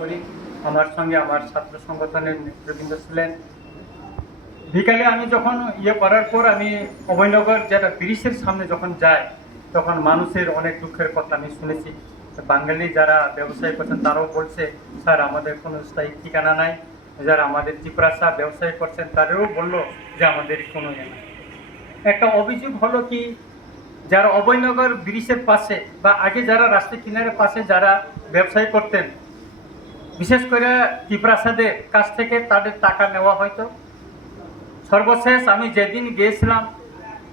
করি। আমার সঙ্গে আমার ছাত্র সংগঠনের নেতৃবৃন্দ ছিলেন। বিকালে আমি যখন করার পর আমি অভয়নগর যেটা ব্রিজের সামনে যখন যাই, তখন মানুষের অনেক দুঃখের কথা আমি শুনেছি। বাঙালি যারা ব্যবসায়ী করছেন তারাও বলছে, স্যার আমাদের কোনো স্থায়ী ঠিকানা নাই। যারা আমাদের চিপরাসা ব্যবসায়ী করছেন তাদেরও বললো যে আমাদের কোনো নাই। একটা অভিযোগ হলো কি, যারা অভয়নগর ব্রিজের পাশে বা আগে যারা রাস্তা কিনারের পাশে যারা ব্যবসায়ী করতেন, বিশেষ করে টিপ্রাসাদের কাছ থেকে তাদের টাকা নেওয়া হয়তো। সর্বশেষ আমি যেদিন গিয়েছিলাম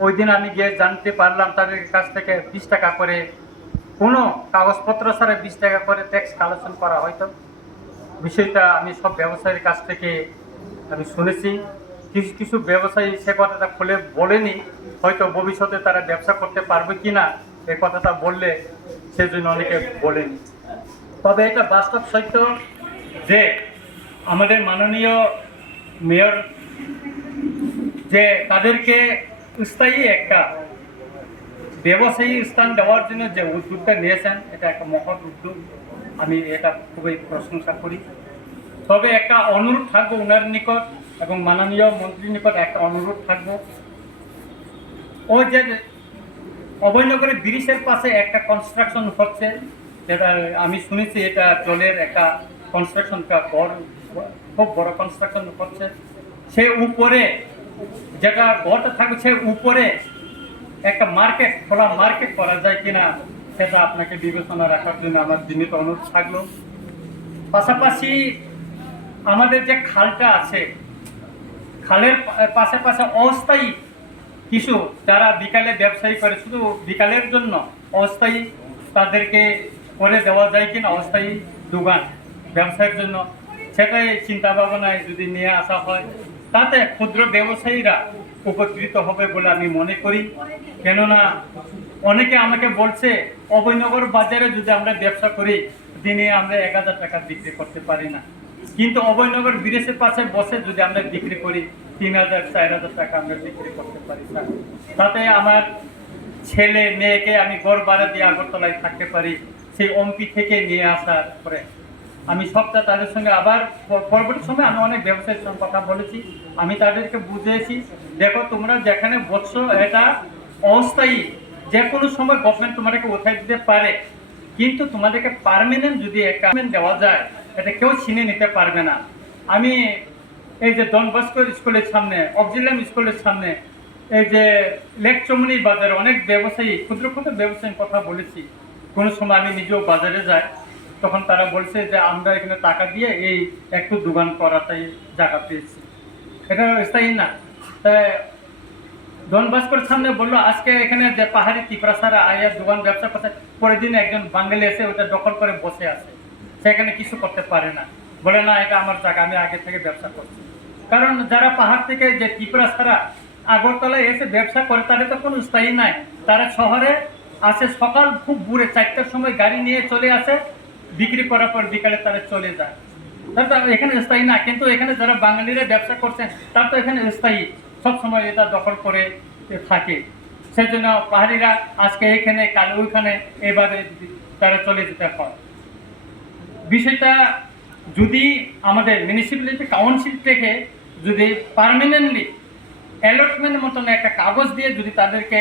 ওই দিন আমি গিয়ে জানতে পারলাম তাদের কাছ থেকে 20 টাকা করে, কোনো কাগজপত্র ছাড়া 20 টাকা করে ট্যাক্স কালেকশন করা হয়তো। বিষয়টা আমি সব ব্যবসায়ীর কাছ থেকে আমি শুনেছি। কিছু কিছু ব্যবসায়ী সে কথাটা খুলে বলেনি, হয়তো ভবিষ্যতে তারা ব্যবসা করতে পারবে কিনা এই কথাটা বললে সেজন্য অনেকে বলেনি। তবে এটা বাস্তব সত্য যে আমাদের মাননীয় মেয়র যে তাদেরকে স্থায়ী একটা ব্যবসায়ী স্থান দেওয়ার জন্য যে উদ্যোগটা নিয়েছেন, এটা একটা মহৎ উদ্যোগ। আমি এটা খুবই প্রশংসা করি। তবে একটা অনুরোধ থাকবো ওনার নিকট এবং মাননীয় মন্ত্রীর নিকট একটা অনুরোধ থাকবো, ও যে অভয়নগরের ব্রিজের পাশে একটা কনস্ট্রাকশন হচ্ছে, যেটা আমি শুনেছি এটা জলের একটা কনস্ট্রাকশন, খুব বড় কনস্ট্রাকশন হচ্ছে। সে উপরে যেটা ঘরটা থাকবে সে উপরে একটা মার্কেট, খোলা মার্কেট করা যায় কিনা সেটা আপনাকে বিবেচনা রাখার জন্য আমার বিনীত অনুরোধ থাকলো। পাশাপাশি আমাদের যে খালটা আছে, খালের পাশে পাশে অস্থায়ী কিছু যারা বিকালে ব্যবসায়ী করে, শুধু বিকালের জন্য অস্থায়ী তাদেরকে করে দেওয়া যায় কিনা অস্থায়ী দোকান ব্যবসায়ের জন্য, সেটাই চিন্তা ভাবনায় যদি নিয়ে আসা হয় তাতে ক্ষুদ্র ব্যবসায়ীরা উপকৃত হবে বলে আমি মনে করি। কেননা অনেকে আমাকে বলছে অভয়নগর বাজারে যদি আমরা ব্যবসা করি দিনে আমরা 1000 টাকা বিক্রি করতে পারি না, কিন্তু অভয়নগর ব্রিজের পাশে বসে যদি আমরা বিক্রি করি 3000 4000 টাকা আমরা বিক্রি করতে পারি। তাতে আমার ছেলে মেয়েকে আমি গড় ভাড়া দিয়ে আগরতলায় থাকতে পারি। সেই অম্পি থেকে নিয়ে আসার পরে আমি সবটা তাদের সঙ্গে আবার পরবর্তী সময় আমি অনেক ব্যবসায়ীর সঙ্গে কথা বলেছি, আমি তাদেরকে বুঝিয়েছি, দেখো তোমরা যেখানে বসছো এটা অস্থায়ী, যে কোনো সময় গভর্নমেন্ট তোমাদেরকে উঠাই দিতে পারে, কিন্তু তোমাদেরকে পার্মানেন্ট যদি একটা দেওয়া যায় এটা কেউ ছিনে নিতে পারবে না। আমি এই যে ডন বস্কো স্কুলের সামনে, অক্সিলিয়াম স্কুলের সামনে, এই যে লেক চমনি বাজারে অনেক ব্যবসায়ী, ক্ষুদ্র ক্ষুদ্র ব্যবসায়ীর কথা বলেছি। কোনো সময় আমি নিজেও বাজারে যাই, তখন তারা বলছে যে আমরা এখানে টাকা দিয়ে এই একটু দোকান করাটাই জায়গা পেয়েছি, এটা স্থায়ী না। তাই ডন বস্কোর সামনে বললো আজকে এখানে যে পাহাড়ি টিপ্রাসারা আয়া দোকান ব্যবসা করছে, পরের দিন একজন বাঙালি এসে ওটা দখল করে বসে আছে, সেখানে কিছু করতে পারে না, বলে না এটা আমার জায়গা, আমি আগে থেকে ব্যবসা করছি। কারণ যারা পাহাড় থেকে যে টিপ্রাসারা আগরতলায় এসে ব্যবসা করে তাদের তো কোনো স্থায়ী নাই, তারা শহরে আসে সকাল খুব ভোরে 4টার সময় গাড়ি নিয়ে চলে আসে, বিক্রি করার পর বিকালে তারা চলে যায়, তারা এখানে স্থায়ী না। কিন্তু এখানে যারা বাঙালিরা ব্যবসা করছেন তারা তো এখানে স্থায়ী, সবসময় এটা দখল করে থাকে। সেই জন্য পাহাড়িরা আজকে এখানে কাল ওইখানে এভাবে তারা চলে যেতে হয়। বিষয়টা যদি আমাদের মিউনিসিপ্যালিটি কাউন্সিল থেকে যদি পার্মানেন্টলি অ্যালটমেন্ট মতন একটা কাগজ দিয়ে যদি তাদেরকে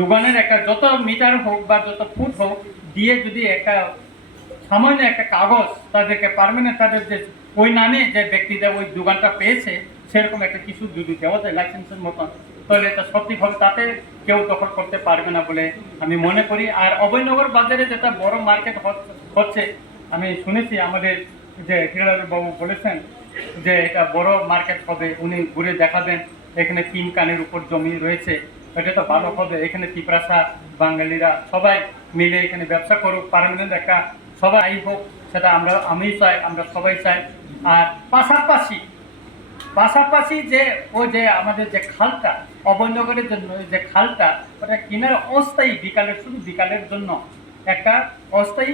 দোকানের একটা যত মিটার হোক বা যত ফুট হোক দিয়ে যদি একটা সামান্য একটা কাগজ তাদেরকে পার্মানেন্ট, তাদের যে ওই নামে যে ব্যক্তিদের ওই দোকানটা পেয়েছে সেরকম একটা কিছু যদি দেওয়া যায় লাইসেন্সের মতন, তাহলে এটা সঠিকভাবে তাতে কেউ দখল করতে পারবে না বলে আমি মনে করি। আর অভয়নগর বাজারে যেটা বড় মার্কেট হচ্ছে, আমি শুনেছি আমাদের যে হিরালাল বাবু বলেছেন যে এটা বড় মার্কেট হবে, উনি ঘুরে দেখাবেন এখানে 3 কানের উপর জমি রয়েছে, এটা তো ভালো হবে। এখানে টিপ্রাসা বাঙালিরা সবাই মিলে এখানে ব্যবসা করুক, পার্মানেন্ট একটা সবাই হোক, সেটা আমি চাই, আমরা সবাই চাই। আর পাশাপাশি যে ওই যে আমাদের যে খালটা অভয়নগরের জন্য যে খালটা, ওটা কিনারে অস্থায়ী বিকালের, শুধু বিকালের জন্য একটা অস্থায়ী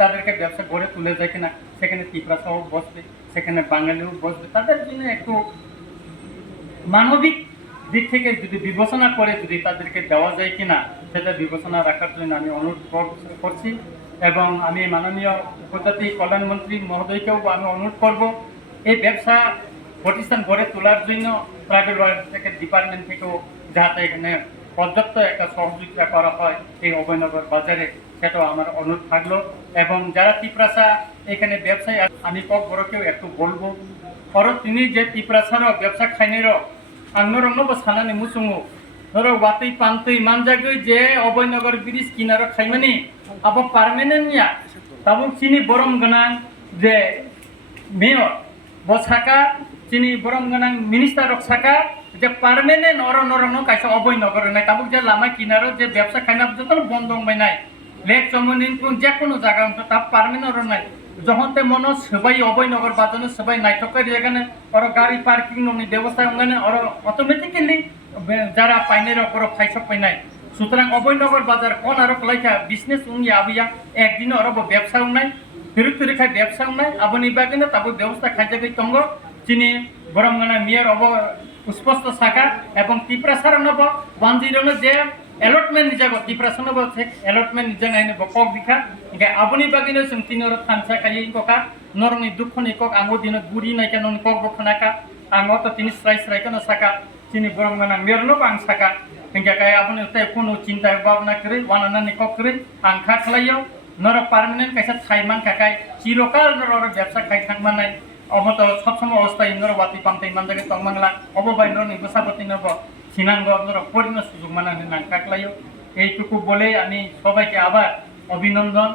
তাদেরকে ব্যবসা গড়ে তুলে যায় কিনা, সেখানে টিপ্রাসাও বসবে, সেখানে বাঙালিও বসবে, তাদের জন্য একটু মানবিক দিক থেকে যদি বিবেচনা করে যদি তাদেরকে দেওয়া যায় কিনা সেটা বিবেচনা রাখার জন্য আমি অনুরোধ করছি। এবং আমি মাননীয় উপজাতি কল্যাণ মন্ত্রী মহোদয়কেও আমি অনুরোধ করব এই ব্যবসা প্রতিষ্ঠান গড়ে তোলার জন্য ট্রাইবেল ওয়েলফেয়ার থেকে ডিপার্টমেন্ট থেকেও যাতে এখানে পর্যাপ্ত একটা সহযোগিতা করা হয় এই অভয়নগর বাজারে, সেটাও আমার অনুরোধ থাকলো। এবং যারা তিপ্রাসা এখানে ব্যবসায়ী আমি কক বড়কেও একটু বলবো, পরও তিনি যে তিপ্রাসারও ব্যবসা খাইনেরও আন্নরঙ্গবো সানানি মুসুঙো ধরো ওয়াতই পান্তই মানজাগৈ যে অভয়নগর ব্রিজ কিনারো খাইমানি আবার পার্মানেন্ট নিয়া তাবো চিনি বরম গোনাং যে মেয়র বসাকা চিনি বরম গোনাং মিনিস্টার সাকা যে পার্মানেন্ট অরণ কাইসা অভয়নগর নাই তাবো যে লামা কিনারো যে ব্যবসা খাইনা যত বন্ধ হই নাই লেক চমনিন যে কোনো জায়গা তা পার্মানেন্ট নাই যখনতে মনে সবাই অভয়নগর বাজানো সবাই নাইটকের এখানে ওর গাড়ি পার্কিং ননি ব্যবস্থা ওখানে ওর অটোমেটিক্যালি যারা পাইনের ওপর ফাইসব পাইনাই সুতরাং অভয়নগর বাজার কোন আরো লাইকা বিজনেস উনি আবিয়া একদিন ওর ব্যবসা নাই ফেরত ফেরি খাই ব্যবসা নাই আবনি বাগিনে তাবো ব্যবস্থা খাইতে তঙ্গ চিনি বরমগানা মেয়র অব স্পষ্ট শাখা এবং তিপ্রাসার নব বাঞ্জিরনো যে এলটমেন্ট নিজাগো তিপ্রাসার নব এলটমেন্ট নিজা নাইনে বকক বিখা ইকে আবনি বাগিনে जों তিনর থানসা খাই ককা নরনি দুঃখনি কক আঙ্গো দিন গুড়ি নাইকা নন কক বখনাকা আঙ্গো তো তিনি স্রাই স্রাই কেন শাখা চিনি বরমগানা মেয়র নব আং শাখা ইনকে কাই আবনি তাই কোনো চিন্তা ভাবনা করে ওয়ানানানি কক করে আং খা খালাইও নর পার্মানেন্ট কাইসা থাইমান কাকাই চিরকাল নর ব্যবসা খাই থাকমানাই অবত সবসময় অবস্থায় নর বাতি পামতে ইমান জায়গায় তংমাংলা অববাই নর নিবসাপতি নব সিনাঙ্গ নর পরিণ সুযোগ মানানি নাং কাকলাইও এইটুকু বলে আমি সবাইকে আবার অভিনন্দন